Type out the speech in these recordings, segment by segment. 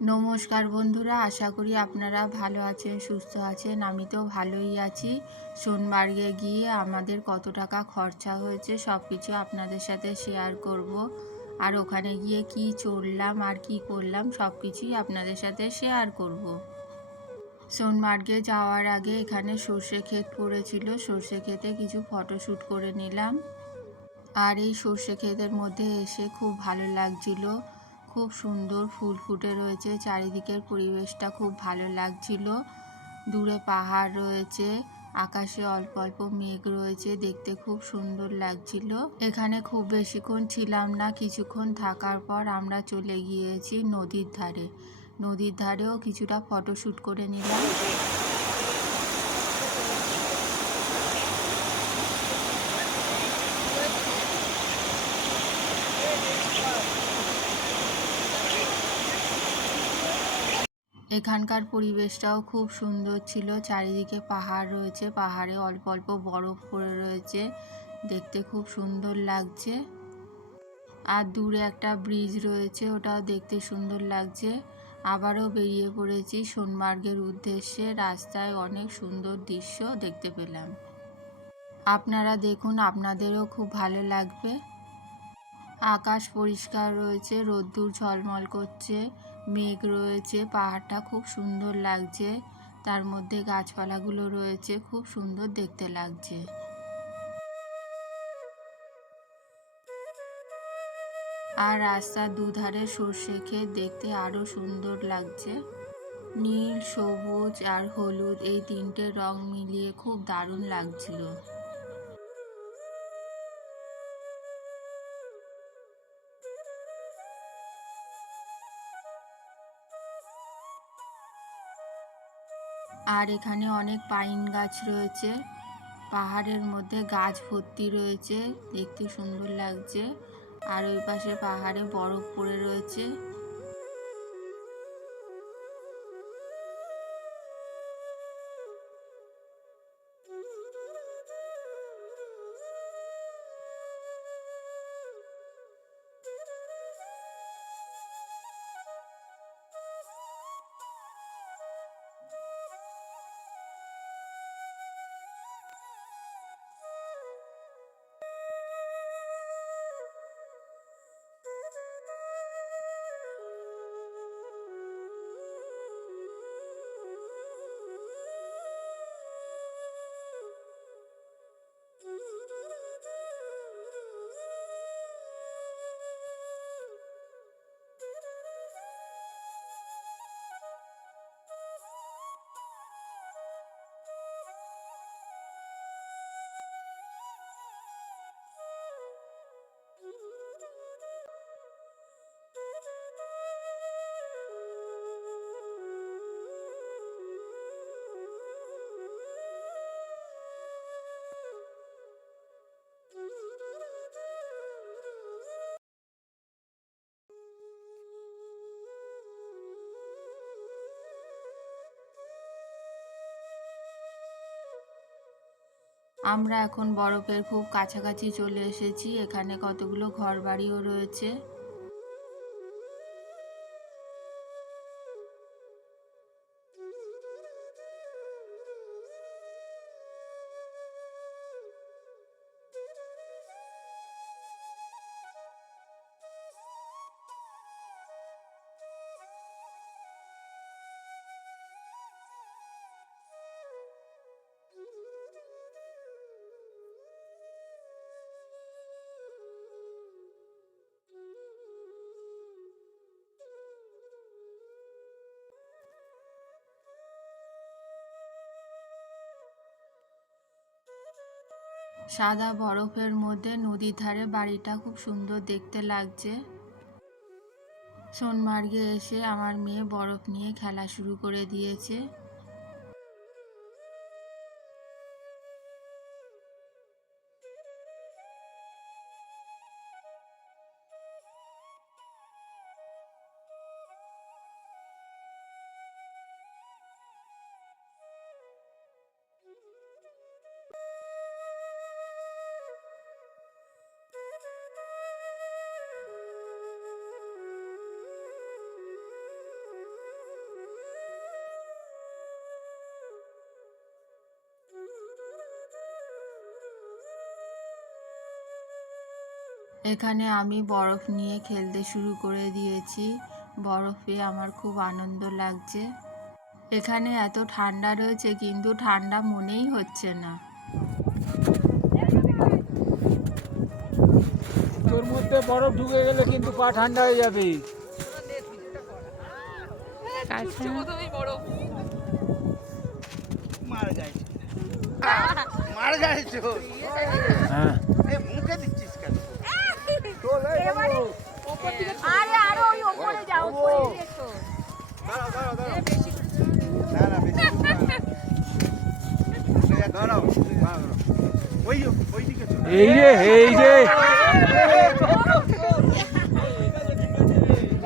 নমস্কার বন্ধুরা, আশা করি আপনারা ভালো আছেন, সুস্থ আছেন। আমি তো ভালোই আছি। সোনমার্গে গিয়ে আমাদের কত টাকা খরচা হয়েছে সব কিছু আপনাদের সাথে শেয়ার করব। আর ওখানে গিয়ে কি চললাম, আর কি করলাম সব কিছুই আপনাদের সাথে শেয়ার করব। সোনমার্গে যাওয়ার আগে এখানে সর্ষে ক্ষেত পড়েছিল, সর্ষে ক্ষেতে কিছু ফটোশ্যুট করে নিলাম। আর এই সর্ষে ক্ষেতের মধ্যে এসে খুব ভালো লাগছিল। খুব সুন্দর ফুল ফুটে রয়েছে। চারিদিকের পরিবেশটা খুব ভালো লাগছিল। দূরে পাহাড় রয়েছে, আকাশে অল্প অল্প মেঘ রয়েছে, দেখতে খুব সুন্দর লাগছিল। এখানে খুব বেশিক্ষণ ছিলাম না, কিছুক্ষণ থাকার পর আমরা চলে গিয়েছি নদীর ধারে। নদীর ধারেও কিছুটা ফটোশ্যুট করে নিলাম। এখানকার পরিবেশটাও খুব সুন্দর ছিল। চারিদিকে পাহাড় রয়েছে। পাহাড়ে অল্প অল্প বরফ পড়ে রয়েছে। দেখতে খুব সুন্দর লাগছে। আর দূরে একটা ব্রিজ রয়েছে, ওটাও দেখতে সুন্দর লাগছে। আবারও বেরিয়ে পড়েছি সোনমার্গের উদ্দেশ্যে। রাস্তায় অনেক সুন্দর দৃশ্য দেখতে পেলাম। আপনারা দেখুন, আপনাদেরও খুব ভালো লাগবে। আকাশ পরিষ্কার রয়েছে, রোদ্দুর ঝলমল করছে। মেঘ রয়েছে, পাহাড়টা খুব সুন্দর লাগছে। তার মধ্যে গাছপালাগুলো রয়েছে, খুব সুন্দর দেখতে লাগছে। আর রাস্তার দুধারে সর্ষে খেয়ে দেখতে আরও সুন্দর লাগছে। নীল, সবুজ আর হলুদ এই তিনটে রং মিলিয়ে খুব দারুণ লাগছিল। আর এখানে অনেক পাইন গাছ রয়েছে। পাহাড়ের মধ্যে গাছ ভর্তি রয়েছে। দেখতে সুন্দর লাগছে। আর ওই পাশে পাহাড়ে বরফ পড়ে রয়েছে। আমরা এখন বরফের খুব কাছাকাছি চলে এসেছি। এখানে কতগুলো ঘরবাড়িও রয়েছে। সাদা বরফের মধ্যে নদীর ধারে বাড়িটা খুব সুন্দর দেখতে লাগছে। সোনমার্গে এসে আমার মেয়ে বরফ নিয়ে খেলা শুরু করে দিয়েছে। এখানে আমি বরফ নিয়ে খেলতে শুরু করে দিয়েছি। বরফে আমার খুব আনন্দ লাগছে। এখানে এত ঠান্ডা রয়েছে কিন্তু ঠান্ডা মনেই হচ্ছে না। তোর মধ্যে বরফ ঢুকে গেলে কিন্তু পা ঠান্ডা হয়ে যাবে। মারা যায় মারা চোর। হ্যাঁ। মুখে আরে আরও ওই ওপরে যাও ওপরে এসো। দাঁড়াও দাঁড়াও দাঁড়াও। না না বেশি। দাঁড়াও দাঁড়াও। ওই ওই দিকে চলো। এই রে এই রে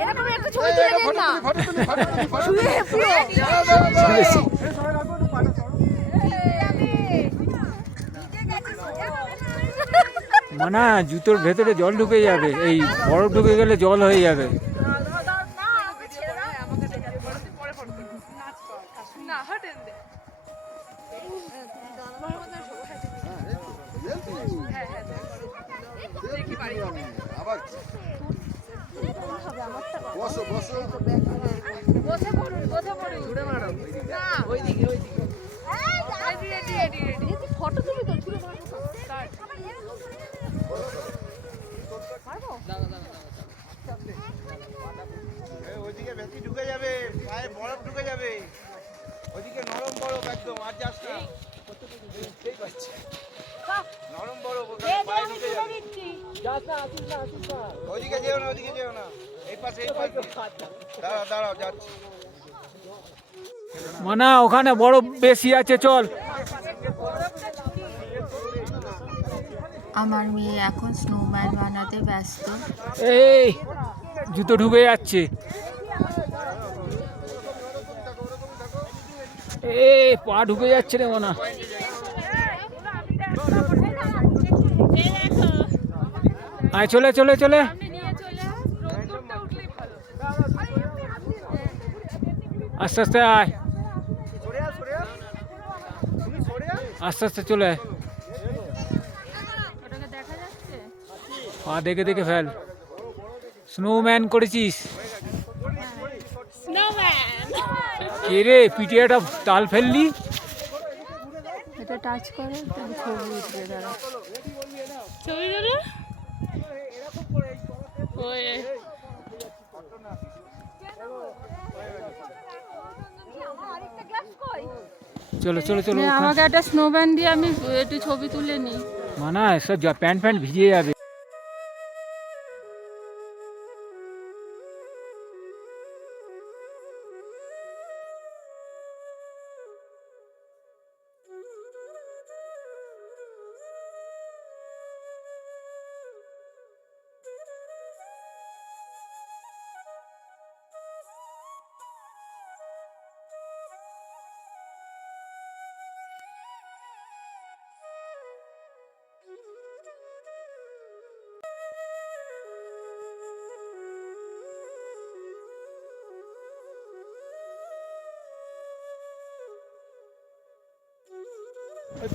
এরকম একটু ছবি তুলে নিন না। শুয়ে পুরো মানা জুতোর ভেতরে জল ঢুকে যাবে এই বরফ ঢুকে গেলে জল হয়ে যাবে বসো বসো বসে পড়ুন বসে পড়ুন ঘুরে মারো না ওইদিকে ওইদিকে ready ready ready ready photo তুলি তো ঘুরে মারো এ, ওইদিকে বেশি ঢুকে যাবে পায়ে বরফ ঢুকে যাবে ওইদিকে নরম বরফ একদম আর যাস না। বুঝতেই পারছি নরম যাবে। ওইদিকে যেও না ওইদিকে যেও না। এই পাশে এই পাশে। দাঁড়াও দাঁড়াও যাচ্ছি। মানা ওখানে বরফ বেশি আছে চল। আমার মেয়ে এখন স্নোম্যান বানাতে ব্যস্ত। এই জুতো ঢুকে যাচ্ছে। এই, পা ঢুকে যাচ্ছে রে মানা। আয়, চলে চলে চলে। আস্তে আস্তে আয়। সরে আস সরে আস তুমি সরে আস আস্তে আস্তে চলে। আয় পা দেখে দেখে ফেল। স্নোম্যান করেছিস। কে রে পিঠে একটা তাল ফেললি? এটা টাচ করে ছবি উঠবে দাঁড়া। ছবি চলো চলো চলো আমাকে একটা স্নোম্যান দিয়ে আমি একটু ছবি তুলে নিই। মানা প্যান্ট প্যান্ট ভিজে যাবে।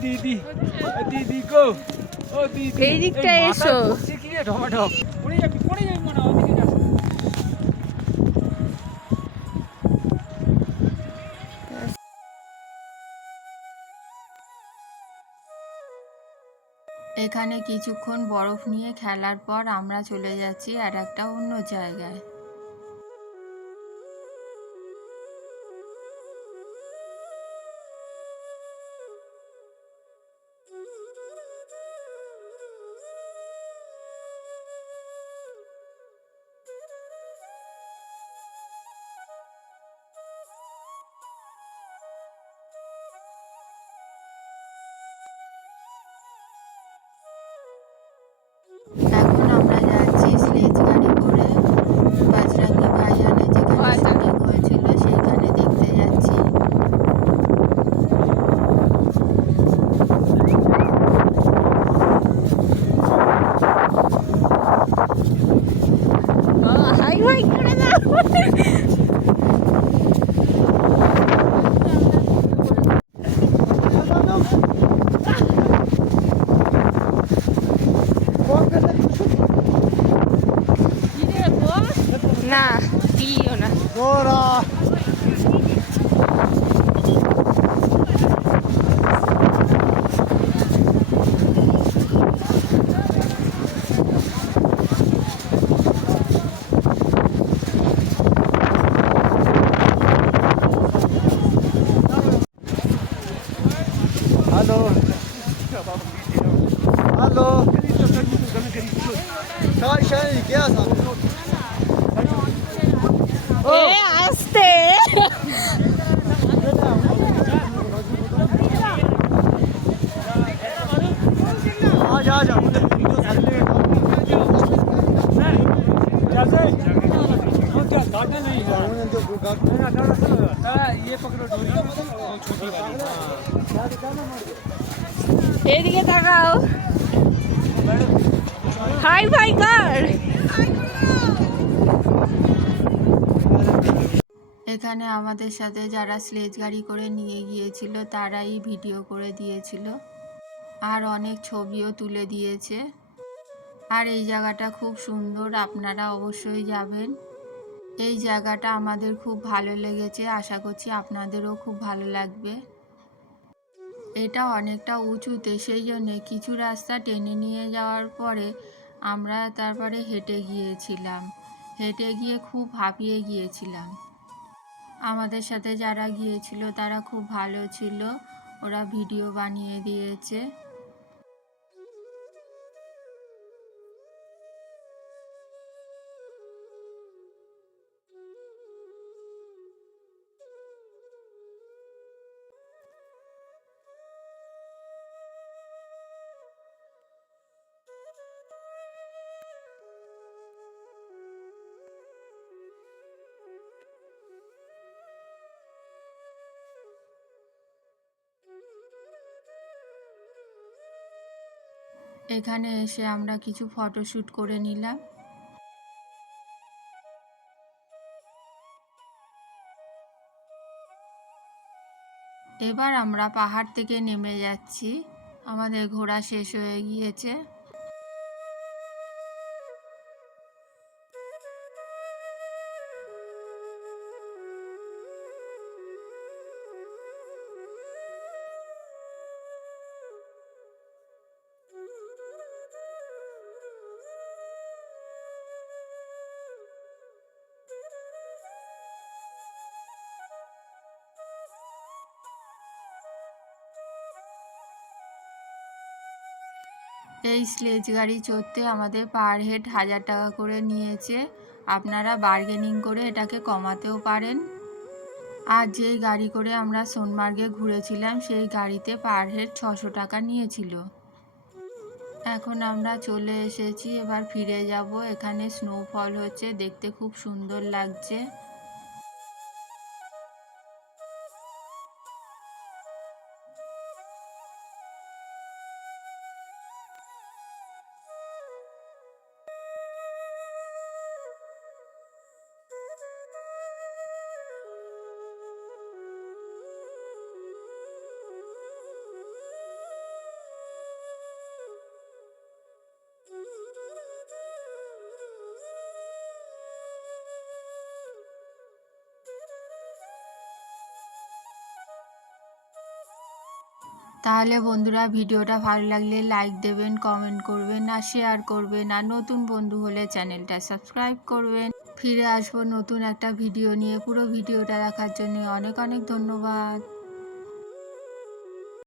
দিদি দিদি গো। ও দিদি এই দিকটা এসো। কি রে ঢমাঢপ পড়ে যাবি পড়ে যাবি মনে হয় ওদিকে যাস এখানে কিছুক্ষণ বরফ নিয়ে খেলার পর আমরা চলে যাচ্ছি আর একটা অন্য জায়গায়। এখানে আমাদের সাথে যারা স্লেজ গাড়ি করে নিয়ে গিয়েছিল, তারাই ভিডিও করে দিয়েছিল। আর অনেক ছবিও তুলে দিয়েছে। আর এই জায়গাটা খুব সুন্দর, আপনারা অবশ্যই যাবেন। এই জায়গাটা আমাদের খুব ভালো লেগেছে, আশা করছি আপনাদেরও খুব ভালো লাগবে। এটা অনেকটা উঁচুতে, সেই জন্যে কিছু রাস্তা টেনে নিয়ে যাওয়ার পরে আমরা তারপরে হেঁটে গিয়েছিলাম। হেঁটে গিয়ে খুব হাঁপিয়ে গিয়েছিলাম। আমাদের সাথে যারা গিয়েছিল তারা খুব ভালো ছিল। ওরা ভিডিও বানিয়ে দিয়েছে। এখানে এসে আমরা কিছু ফটো শ্যুট করে নিলাম। এবার আমরা পাহাড় থেকে নেমে যাচ্ছি। আমাদের ঘোরা শেষ হয়ে গিয়েছে। এই স্লেজ গাড়ি চড়তে আমাদের পার হেড হাজার টাকা করে নিয়েছে। আপনারা বার্গেনিং করে এটাকে কমাতেও পারেন। আর যেই গাড়ি করে আমরা সোনমার্গে ঘুরেছিলাম, সেই গাড়িতে পার হেড ছশো টাকা নিয়েছিল। এখন আমরা চলে এসেছি, এবার ফিরে যাব। এখানে স্নোফল হচ্ছে, দেখতে খুব সুন্দর লাগছে। তাহলে বন্ধুরা ভিডিওটা ভালো লাগলে লাইক দেবেন কমেন্ট করবেন আর শেয়ার করবেন। আর নতুন বন্ধু হলে চ্যানেলটা সাবস্ক্রাইব করবেন। ফিরে আসব নতুন একটা ভিডিও নিয়ে। পুরো ভিডিওটা দেখার জন্য অনেক অনেক ধন্যবাদ।